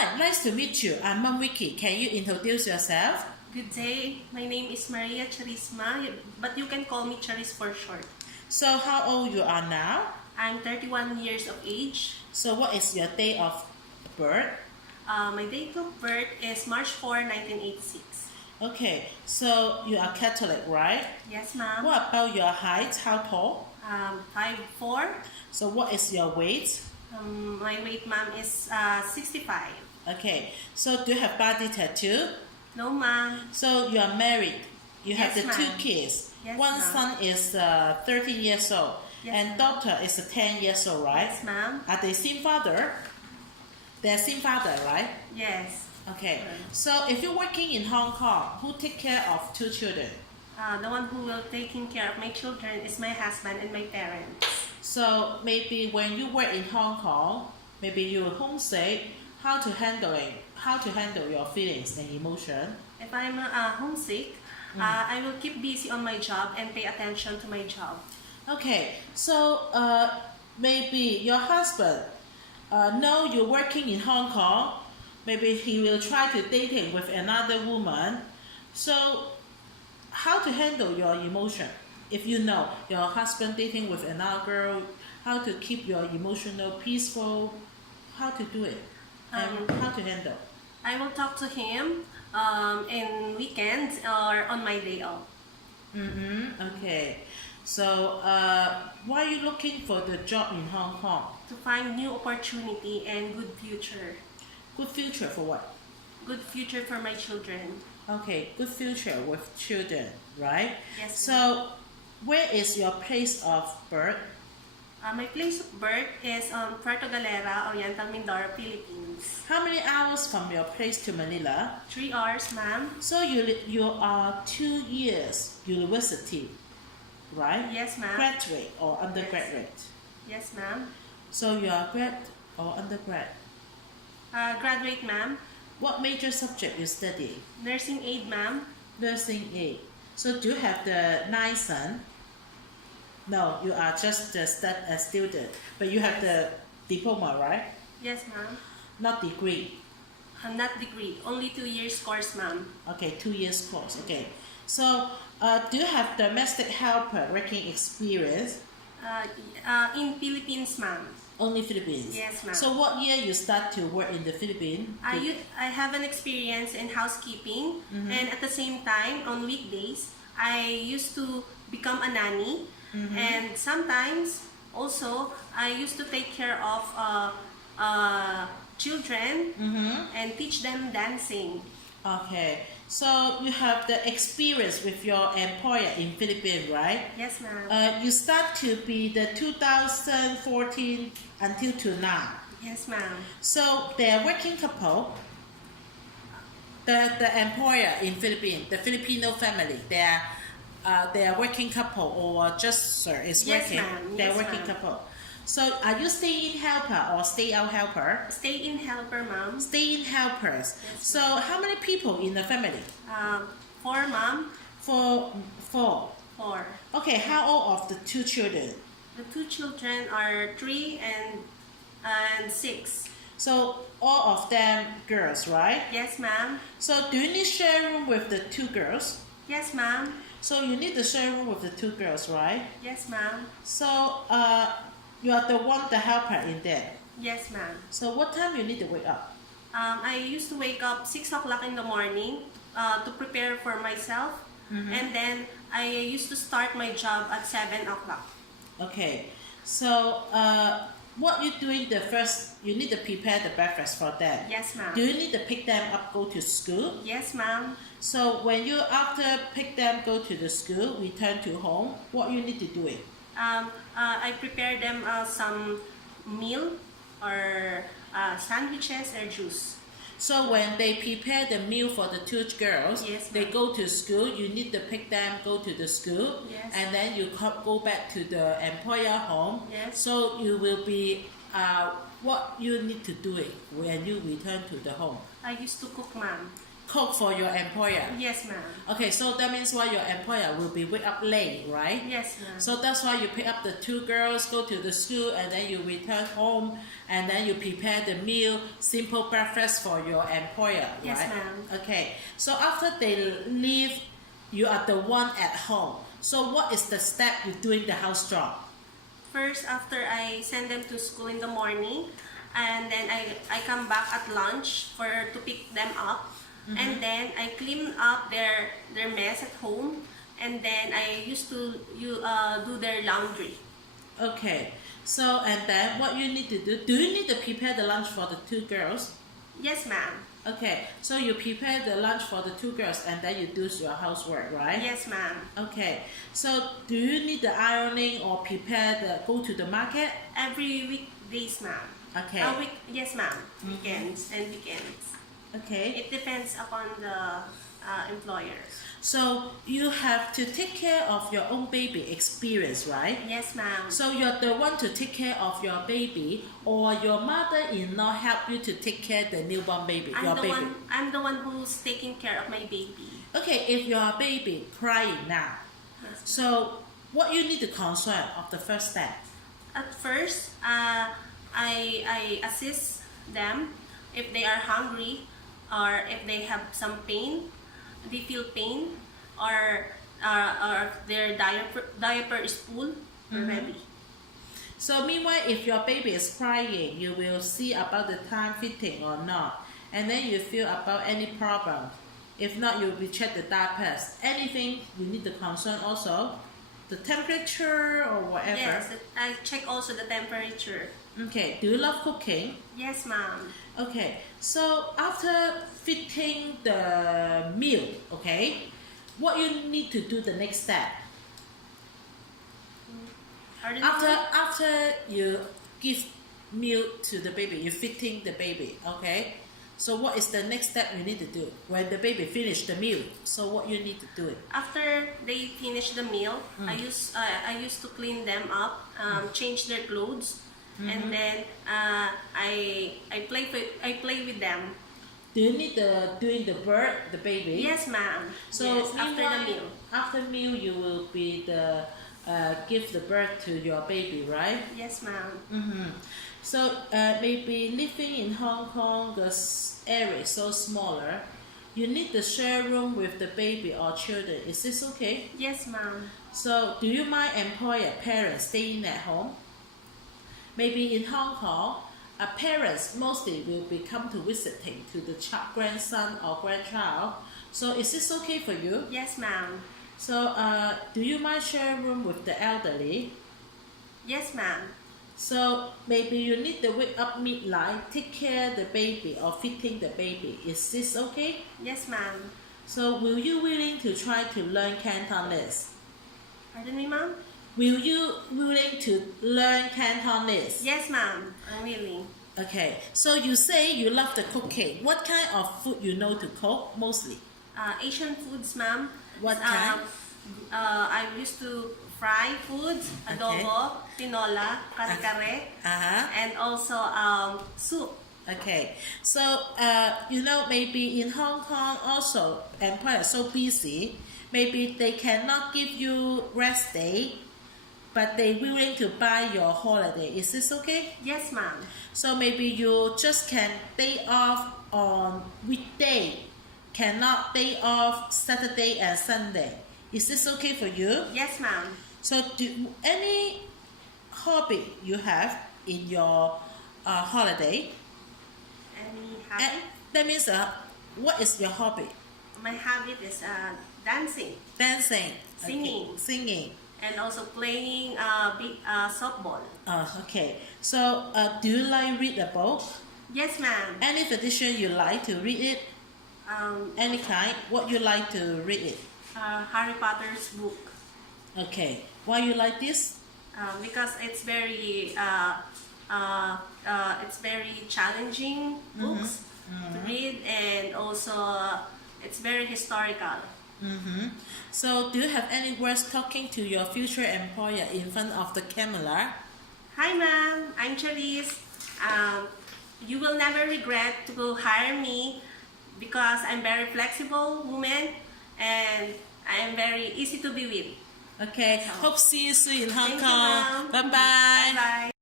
Hi, nice to meet you. I'm Mom Vicky. Can you introduce yourself? Good day. My name is Maria Charisma, but you can call me Charis for short. So how old you are now? I'm 31 years of age. So what is your date of birth? My date of birth is March 4, 1986. Okay, so you are Catholic, right? Yes, ma'am. What about your height? How tall? 5'4". So what is your weight? My weight, ma'am, is 65. Okay, so do you have body tattoo? No, ma'am. So you are married. You have Yes, the two ma'am. kids. Yes, One ma'am. son is 13 years old, Yes, and ma'am. daughter is 10 years old, right? Yes, ma'am. Are they same father? They're same father, right? Yes. Okay. So if you're working in Hong Kong, who take care of two children? The one who will taking care of my children is my husband and my parents. So maybe when you work in Hong Kong, maybe you're homesick. How to handle your feelings and emotion? If I'm homesick, I will keep busy on my job and pay attention to my job. Okay. So maybe your husband know you're working in Hong Kong. Maybe he will try to dating with another woman. So how to handle your emotion? If you know your husband dating with another girl, how to keep your emotional peaceful? How to do it? And how to handle? I will talk to him in weekends or on my day off. Okay. So why are you looking for the job in Hong Kong? To find new opportunity and good future. Good future for what? Good future for my children. Okay, good future with children, right? Yes. So where is your place of birth? My place of birth is Puerto Galera, Oriental Mindoro, Philippines. How many hours from your place to Manila? 3 hours, ma'am. So you are 2 years university, right? Yes, ma'am. Graduate or undergraduate? Yes, ma'am. So you are grad or undergrad? Graduate, ma'am. What major subject you study? Nursing aid, ma'am. Nursing aid. So do you have the license? No, you are just a student, but you have the diploma, right? Yes, ma'am. Not degree. Not degree, only 2 years course, ma'am. Okay, 2 years course. Okay. So do you have domestic helper working experience? In Philippines, ma'am. Only Philippines? Yes, ma'am. So what year you start to work in the Philippines? I have an experience in housekeeping, and at the same time, on weekdays, I used to become a nanny, and sometimes also I used to take care of children and teach them dancing. Okay. So you have the experience with your employer in Philippines, right? Yes, ma'am. You start to be the 2014 until to now. Yes, ma'am. So they are working couple. The employer in Philippines, the Filipino family, they are working couple or just sir is Yes, working. ma'am. They're Yes, working ma'am. couple. So are you stay-in helper or stay-out helper? Stay-in helper, ma'am. Stay-in helpers. Yes, So how many people in the family? 4, ma'am. Four. 4. Okay, how old of the two children? The 2 children are 3 and 6. So all of them girls, right? Yes, ma'am. So do you need share room with the 2 girls? Yes, ma'am. So you need the share room with the 2 girls, right? Yes, ma'am. So you are the one, the helper in there. Yes, ma'am. So what time you need to wake up? I used to wake up 6 o'clock in the morning to prepare for myself, and then I used to start my job at 7 o'clock. Okay. So what you doing the first? You need to prepare the breakfast for them. Yes, ma'am. Do you need to pick them up, go to school? Yes, ma'am. So when you after pick them, go to the school, return to home, what you need to do it? I prepare them some meal or sandwiches or juice. So when they prepare the meal for the 2 girls, Yes, they ma'am. go to school, you need to pick them, go to the school, Yes. and then you go back to the employer home. Yes. So you will be, what you need to do it when you return to the home. I used to cook, ma'am. cook for your employer. Yes, ma'am. Okay, so that means why your employer will be wake up late, right? Yes, ma'am. So that's why you pick up the two girls, go to the school, and then you return home, and then you prepare the meal, simple breakfast for your employer, Yes, right? ma'am. Okay, so after they leave, you are the one at home. So what is the step you doing the house job? First, after I send them to school in the morning, and then I come back at lunch to pick them up, and then I clean up their mess at home, and then I used to do their laundry. Okay, so and then what you need to do you need to prepare the lunch for the two girls? Yes, ma'am. Okay, so you prepare the lunch for the two girls and then you do your housework, right? Yes, ma'am. Okay, so do you need the ironing or go to the market? Every weekdays, ma'am. Okay. Yes, ma'am. Weekends and weekends. Okay. It depends upon the employers. So you have to take care of your own baby experience, right? Yes, ma'am. So you're the one to take care of your baby, or your mother-in-law help you to take care of the newborn baby, I'm your the baby? I'm the one who's taking care of my baby. Okay, if your baby crying now, Yes. so what you need to concern of the first step? At first, I assist them if they are hungry or if they have some pain, they feel pain, or their diaper is full already. So meanwhile, if your baby is crying, you will see about the time fitting or not, and then you feel about any problem. If not, you will check the diapers. Anything you need to concern also, the temperature or whatever. Yes, I check also the temperature. Okay. Do you love cooking? Yes, ma'am. Okay. So after fitting the meal, okay, what you need to do the next step? Pardon After me? after you give milk to the baby, you fitting the baby, okay? So what is the next step you need to do when the baby finish the meal? So what you need to do it? After they finish the meal, I used to clean them up, change their clothes, and then I play with them. Do you need doing the birth the baby? Yes, ma'am. So yes, after the meanwhile, meal. after meal you will be the give the birth to your baby, right? Yes, ma'am. So maybe living in Hong Kong, the area is so smaller. You need to share room with the baby or children. Is this okay? Yes, ma'am. So do you mind employer parents staying at home? Maybe in Hong Kong, parents mostly will be come to visiting to the grandson or grandchild. So is this okay for you? Yes, ma'am. So do you mind sharing room with the elderly? Yes, ma'am. So maybe you need to wake up midnight, take care of the baby or fitting the baby. Is this okay? Yes, ma'am. So will you willing to try to learn Cantonese? Pardon me, ma'am? Will you willing to learn Cantonese? Yes, ma'am. I'm willing. Okay. So you say you love the cooking. What kind of food you know to cook mostly? Asian foods, ma'am. What kind? I used to fry foods, adobo, tinola, kare-kare, and also soup. Okay, so maybe in Hong Kong also employers so busy, maybe they cannot give you rest day, but they willing to buy your holiday. Is this okay? Yes, ma'am. So maybe you just can day off on weekday, cannot day off Saturday and Sunday. Is this okay for you? Yes, ma'am. So do any hobby you have in your holiday? Any habit? That means what is your hobby? My habit is dancing, Dancing, Singing. okay. Singing. and also playing softball. Okay. So do you like read a book? Yes, ma'am. Any tradition you like to read it? Any kind? What you like to read it? Harry Potter's book. Okay. Why you like this? Because it's very challenging books to read, and also it's very historical. So do you have any words talking to your future employer in front of the camera? Hi, ma'am. I'm Charisse. You will never regret to hire me because I'm very flexible woman and I am very easy to be with. Okay. Hope see you soon in Hong Thank you, Kong. ma'am. Bye bye. Bye-bye.